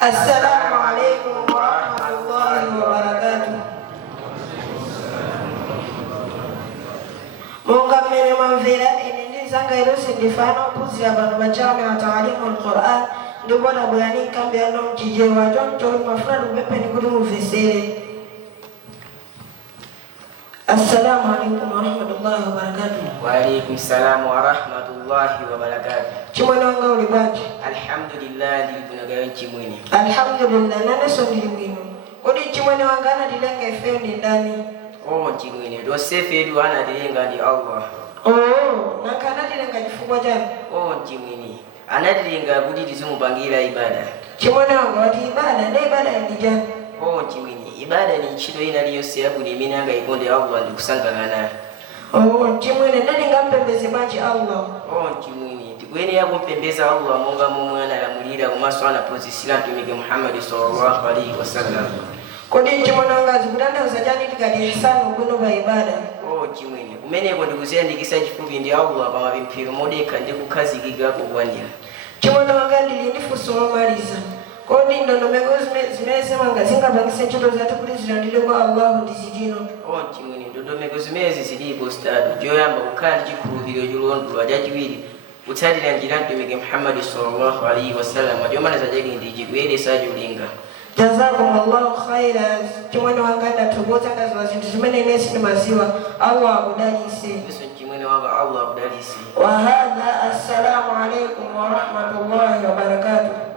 Assalamu alaikum warahmatullahi wabarakatuh. Munga mmene mwamvera ine ndizanga ilose ndifana okuzira bano bajame wa taalimu al-Qur'an ndibona bwani kambi ano mchijewa jonto mafuna lupepeni kuti muvesere. Assalamu alaikum warahmatullahi wabarakatuh. Wa alaikum salam warahmatullahi wabarakatuh. Chimwene wanga uli bwanji? Alhamdulillah ndilikunogayo nchimwene. Alhamdulillah naneso ndili bwino. Kodi chimwene wanga anatilenga ifeyo ndi ndani? Nchimwene dosefe edu anatilenga ndi Allah. Nanka anatilenga chifukwa chani? Nchimwene anatilenga kuti tizimupangira ibada. Chimwene wanga wati ibada ndi ibada ndi chani? Nchimwene ibada ni ntchito ina iliyonse yabwino imene angayikonde Allah ndi kusangalala nayo. Nchimwene ndalingampembeze bwanji Allah? Nchimwene tikuyenera kumpembeza Allah monga momwe analamulira komanso anaphunzitsira mtumiki Muhammad sallallahu alaihi wasallam. Kodi chimwene wanga zikutanthauza chani tikati ihsanu ubwino pa ibada? Nchimwene kumeneko ndikuziyandikitsa chifupi ndi Allah pa mapemphero modekha ndi kukhazikika kokwanira. Chimwene wanga ndili ndi funso lomaliza. Kodi ndondomeko zimene semanga zingapangitse ntchito zathu kuti zilandire kwa Allah ndi zitino? Nchimwene ndondomeko zimene zilipo zitatu. Choyamba kukhala ndi chikhulupiriro cholondola. Chachiwiri kutsatira njira ya mtumiki Muhammad sallallahu alaihi wasallam. Chomaliza chake ndi kuyeretsa cholinga. Jazakumullahu khairan. Chimwene wanga ndathokoza ngaziwa zinthu zimene ine sindimaziwa. Allah akudalitse. Chimwene wanga Allah akudalitse. Wa hadha assalamu alaikum wa rahmatullahi wa barakatuh.